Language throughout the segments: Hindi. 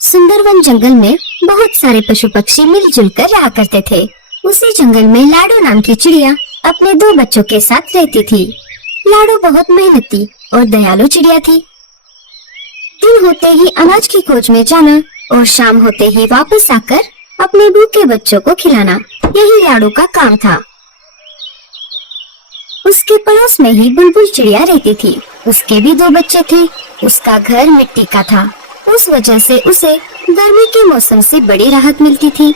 सुंदरवन जंगल में बहुत सारे पशु पक्षी मिलजुल कर रहा करते थे। उसी जंगल में लाडो नाम की चिड़िया अपने 2 बच्चों के साथ रहती थी। लाडो बहुत मेहनती और दयालु चिड़िया थी। दिन होते ही अनाज की खोज में जाना और शाम होते ही वापस आकर अपने भूखे बच्चों को खिलाना, यही लाडो का काम था। उसके पड़ोस में ही बुलबुल चिड़िया रहती थी। उसके भी 2 बच्चे थे। उसका घर मिट्टी का था, उस वजह से उसे गर्मी के मौसम से बड़ी राहत मिलती थी।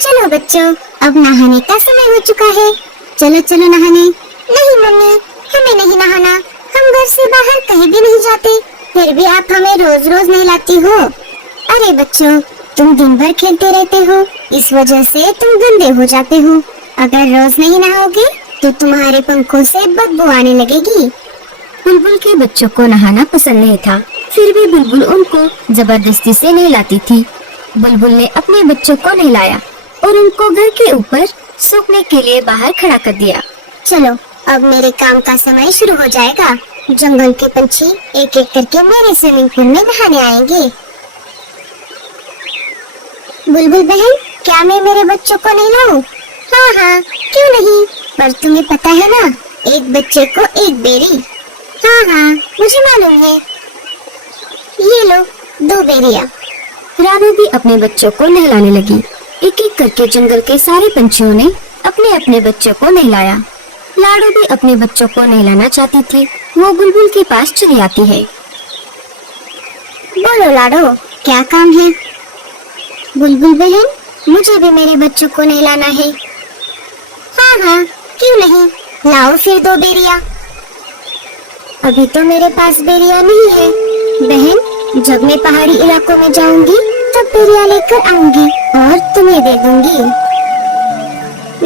चलो बच्चों, अब नहाने का समय हो चुका है। चलो चलो नहाने। नहीं मम्मी, हमें नहीं नहाना। हम घर से बाहर कहीं भी नहीं जाते, फिर भी आप हमें रोज रोज नहलाती हो। अरे बच्चों, तुम दिन भर खेलते रहते हो, इस वजह से तुम गंदे हो जाते हो। अगर रोज नहीं नहाओगे तो तुम्हारे पंखों से बदबू आने लगेगी। बुलबुल के बच्चों को नहाना पसंद नहीं था, फिर भी बुलबुल उनको जबरदस्ती से नहलाती थी। बुलबुल ने अपने बच्चों को नहलाया और उनको घर के ऊपर सूखने के लिए बाहर खड़ा कर दिया। चलो, अब मेरे काम का समय शुरू हो जाएगा। जंगल के पंछी एक एक करके मेरे स्विमिंग पूल में नहाने आएंगे। बुलबुल बहन, क्या मैं मेरे बच्चों को नहलाऊं? हाँ हाँ, क्यों नहीं, पर तुम्हें पता है ना, एक बच्चे को एक बेरी। हाँ हाँ, मुझे मालूम है। ये लो 2 बेरियां। रानू भी अपने बच्चों को नहलाने लगी। एक एक करके जंगल के सारे पंछियों ने अपने अपने बच्चों को नहलाया। लाडो भी अपने बच्चों को नहलाना चाहती थी। वो बुलबुल के पास चली आती है। बोलो लाडो, क्या काम है? बुलबुल बहन, मुझे भी मेरे बच्चों को नहलाना है। हाँ हाँ, क्यों नहीं, लाओ फिर 2 बेरियां। अभी तो मेरे पास बेरियां नहीं है बहन, जब मैं पहाड़ी इलाकों में जाऊंगी तब बेरियां लेकर आऊंगी और तुम्हें दे दूंगी।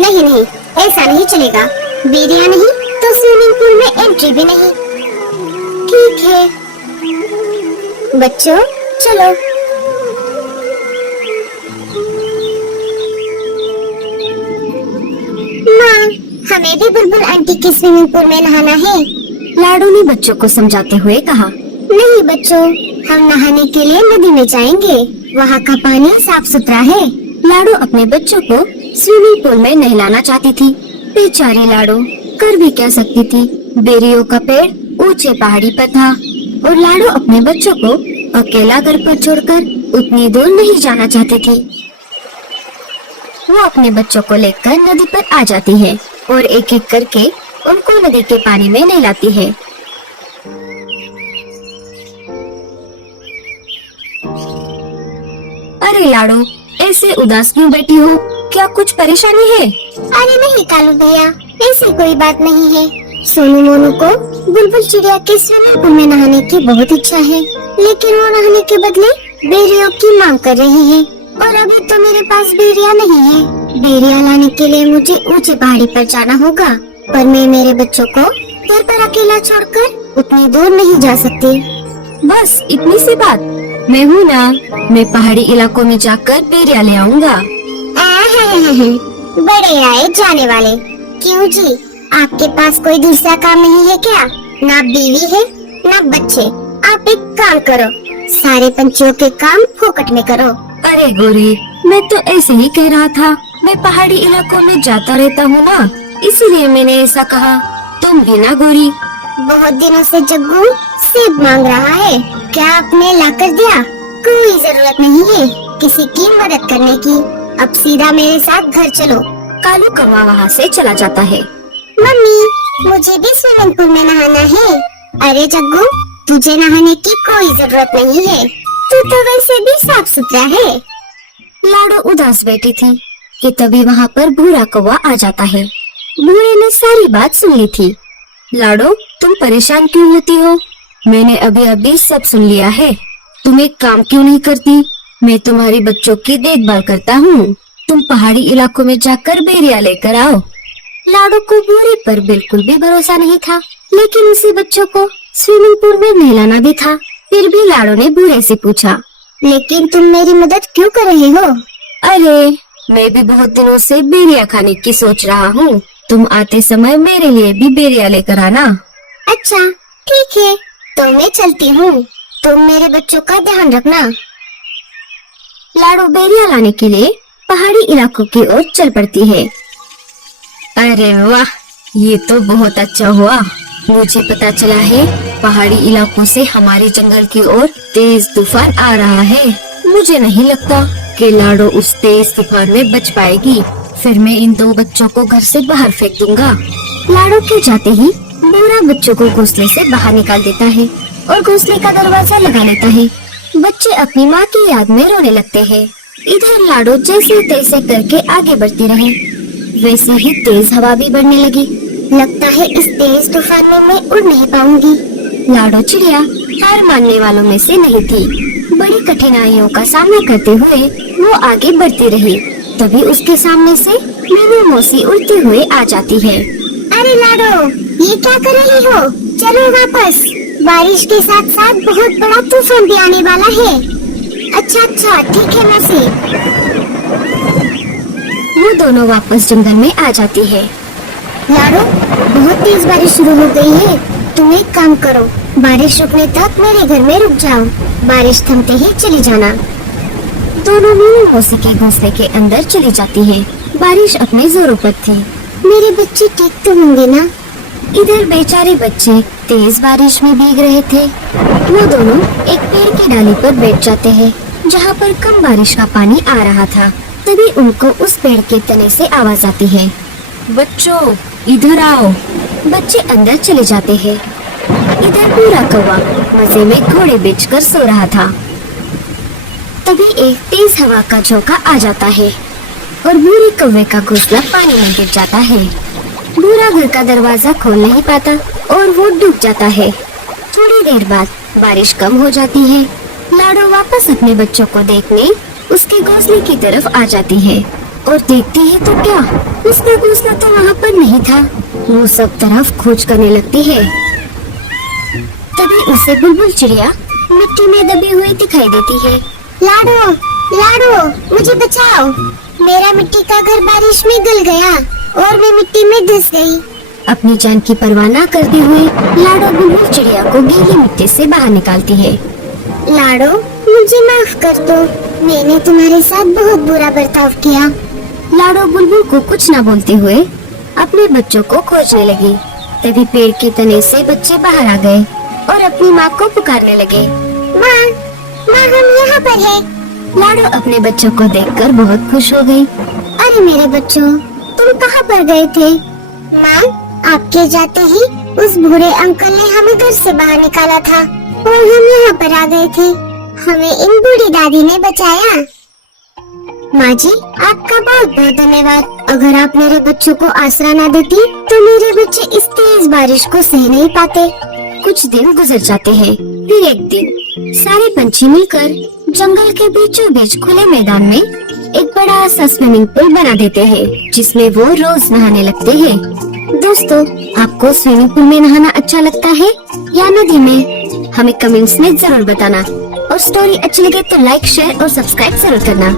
नहीं नहीं, ऐसा नहीं चलेगा। बेरियां नहीं तो स्विमिंग पूल में एंट्री भी नहीं। ठीक है बच्चों, चलो। माँ, हमें भी बुलबुल आंटी के स्विमिंग पूल में नहाना है। लाडो ने बच्चों को समझाते हुए कहा। नहीं बच्चों, हम नहाने के लिए नदी में जाएंगे, वहाँ का पानी साफ सुथरा है। लाडो अपने बच्चों को स्विमिंग पूल में नहलाना चाहती थी। बेचारी लाडो कर भी क्या सकती थी। बेरियों का पेड़ ऊंचे पहाड़ी पर था और लाडो अपने बच्चों को अकेला घर पर छोड़कर उतनी दूर नहीं जाना चाहती थी। वो अपने बच्चों को लेकर नदी पर आ जाती है और एक एक करके उनको नदी के पानी में नहलाती है। अरे लाडो, ऐसे उदास क्यों बैठी हो? क्या कुछ परेशानी है? अरे नहीं कालू भैया, ऐसी कोई बात नहीं है। सोनू मोनू को बुलबुल चिड़िया के स्विमिंग पूल में नहाने की बहुत इच्छा है, लेकिन वो नहाने के बदले बेरियों की मांग कर रहे हैं और अभी तो मेरे पास बेरिया नहीं है। बेरिया लाने के लिए मुझे ऊंची पहाड़ी पर जाना होगा, पर मैं मेरे बच्चों को घर पर अकेला छोड़कर उतनी दूर नहीं जा सकती। बस इतनी सी बात, मैं हूँ ना, मैं पहाड़ी इलाकों में जाकर बेरिया ले आऊँगा। बड़े आए जाने वाले। क्यों जी, आपके पास कोई दूसरा काम नहीं है क्या? ना बीवी है ना बच्चे। आप एक काम करो, सारे पंछियों के काम फोकट में करो। अरे गोरी, मैं तो ऐसे ही कह रहा था। मैं पहाड़ी इलाकों में जाता रहता हूँ ना, इसीलिए मैंने ऐसा कहा। तुम भी ना गोरी। बहुत दिनों से जग्गू सेब मांग रहा है, क्या आपने ला कर दिया? कोई जरूरत नहीं है किसी की मदद करने की। अब सीधा मेरे साथ घर चलो। कालू कौवा वहाँ से चला जाता है। मम्मी, मुझे भी स्विमिंग पूल में नहाना है। अरे जग्गू, तुझे नहाने की कोई जरूरत नहीं है, तू तो वैसे भी साफ सुथरा है। लाडो उदास बैठी थी कि तभी वहाँ पर भूरा कौवा आ जाता है। भूरे ने सारी बात सुन ली थी। लाडो, तुम परेशान क्यों होती हो? मैंने अभी अभी सब सुन लिया है। तुम एक काम क्यों नहीं करती? मैं तुम्हारी बच्चों की देखभाल करता हूँ। तुम पहाड़ी इलाकों में जाकर बेरिया लेकर आओ। लाडो को भूरे पर बिल्कुल भी भरोसा नहीं था, लेकिन उसे बच्चों को स्विमिंग पूल में नहलाना भी था। फिर भी लाडो ने भूरे से पूछा, लेकिन तुम मेरी मदद क्यों कर रहे हो? अरे, मैं भी बहुत दिनों से बेरिया खाने की सोच रहा हूँ। तुम आते समय मेरे लिए भी बेरिया लेकर आना। अच्छा ठीक है, तो मैं चलती हूँ। तुम मेरे बच्चों का ध्यान रखना। लाडो बेरिया लाने के लिए पहाड़ी इलाकों की ओर चल पड़ती है। अरे वाह, ये तो बहुत अच्छा हुआ। मुझे पता चला है पहाड़ी इलाकों से हमारे जंगल की ओर तेज तूफान आ रहा है। मुझे नहीं लगता कि लाडो उस तेज तूफान में बच पाएगी। फिर मैं इन दो बच्चों को घर से बाहर फेंक दूंगा। लाडो के जाते ही बूढ़ा बच्चों को घोंसले से बाहर निकाल देता है और घोंसले का दरवाजा लगा लेता है। बच्चे अपनी माँ की याद में रोने लगते हैं। इधर लाडो जैसे तैसे करके आगे बढ़ती रही, वैसे ही तेज हवा भी बढ़ने लगी। लगता है इस तेज तूफान में मैं उड़ नहीं पाऊंगी। लाडो चिड़िया हार मानने वालों में से नहीं थी। बड़ी कठिनाइयों का सामना करते हुए वो आगे बढ़ती रही। तभी उसके सामने से मीनू मौसी उड़ते हुए आ जाती है। अरे लाडो, ये क्या कर रही हो? चलो वापस। बारिश के साथ साथ बहुत बड़ा तूफान भी आने वाला है। अच्छा ठीक है मौसी। वो दोनों वापस जंगल में आ जाती है। लाडो, बहुत तेज बारिश शुरू हो गई है। तुम एक काम करो, बारिश रुकने तक मेरे घर में रुक जाओ। बारिश थमते ही चली जाना। दोनों मीनू मौसी के घोंसले के अंदर चली जाती है। बारिश अपने जोरों पर थी। मेरे बच्चे ठीक तो होंगे ना? इधर बेचारे बच्चे तेज बारिश में भीग रहे थे। वो दोनों एक पेड़ की डाली पर बैठ जाते हैं, जहाँ पर कम बारिश का पानी आ रहा था। तभी उनको उस पेड़ के तने से आवाज आती है, बच्चों इधर आओ। बच्चे अंदर चले जाते हैं। इधर पूरा कौवा मजे में घोड़े बेचकर सो रहा था। तभी एक तेज हवा का झोंका आ जाता है और बूढ़े कौवे का घोंसला पानी में गिर जाता है। बूढ़ा घर का दरवाजा खोल नहीं पाता और वो डूब जाता है। थोड़ी देर बाद बारिश कम हो जाती है। लाडो वापस अपने बच्चों को देखने उसके घोंसले की तरफ आ जाती है और देखती है तो क्या, उसका घोंसला तो वहाँ पर नहीं था। वो सब तरफ खोज करने लगती है। तभी उसे बुलबुल चिड़िया मिट्टी में दबी हुई दिखाई देती है। लाडो, लाडो, मुझे बचाओ। मेरा मिट्टी का घर बारिश में गल गया और मैं मिट्टी में धंस गई। अपनी जान की परवाह न करते हुए लाडो बुलबुल चिड़िया को गीली मिट्टी से बाहर निकालती है। लाडो, मुझे माफ कर दो। मैंने तुम्हारे साथ बहुत बुरा बर्ताव किया। लाडो बुलबुल को कुछ न बोलते हुए अपने बच्चों को खोजने लगी। तभी पेड़ के तने से बच्चे बाहर आ गए और अपनी माँ को पुकारने लगे। माँ, माँ, हम यहाँ पर हैं। लाडो अपने बच्चों को देखकर बहुत खुश हो गई। अरे मेरे बच्चों, तुम कहाँ पर गए थे? माँ, आपके जाते ही उस बूढ़े अंकल ने हमें घर से बाहर निकाला था और हम यहाँ पर आ गए थे। हमें इन बूढ़ी दादी ने बचाया। माँ जी, आपका बहुत बहुत धन्यवाद। अगर आप मेरे बच्चों को आसरा न देती तो मेरे बच्चे इस तेज बारिश को सह नहीं पाते। कुछ दिन गुजर जाते हैं। फिर एक दिन सारे पंछी मिलकर जंगल के बीचों बीच खुले मैदान में एक बड़ा सा स्विमिंग पूल बना देते हैं, जिसमें वो रोज नहाने लगते हैं। दोस्तों, आपको स्विमिंग पूल में नहाना अच्छा लगता है या नदी में? हमें कमेंट्स में जरूर बताना और स्टोरी अच्छी लगे तो लाइक, शेयर और सब्सक्राइब जरूर करना।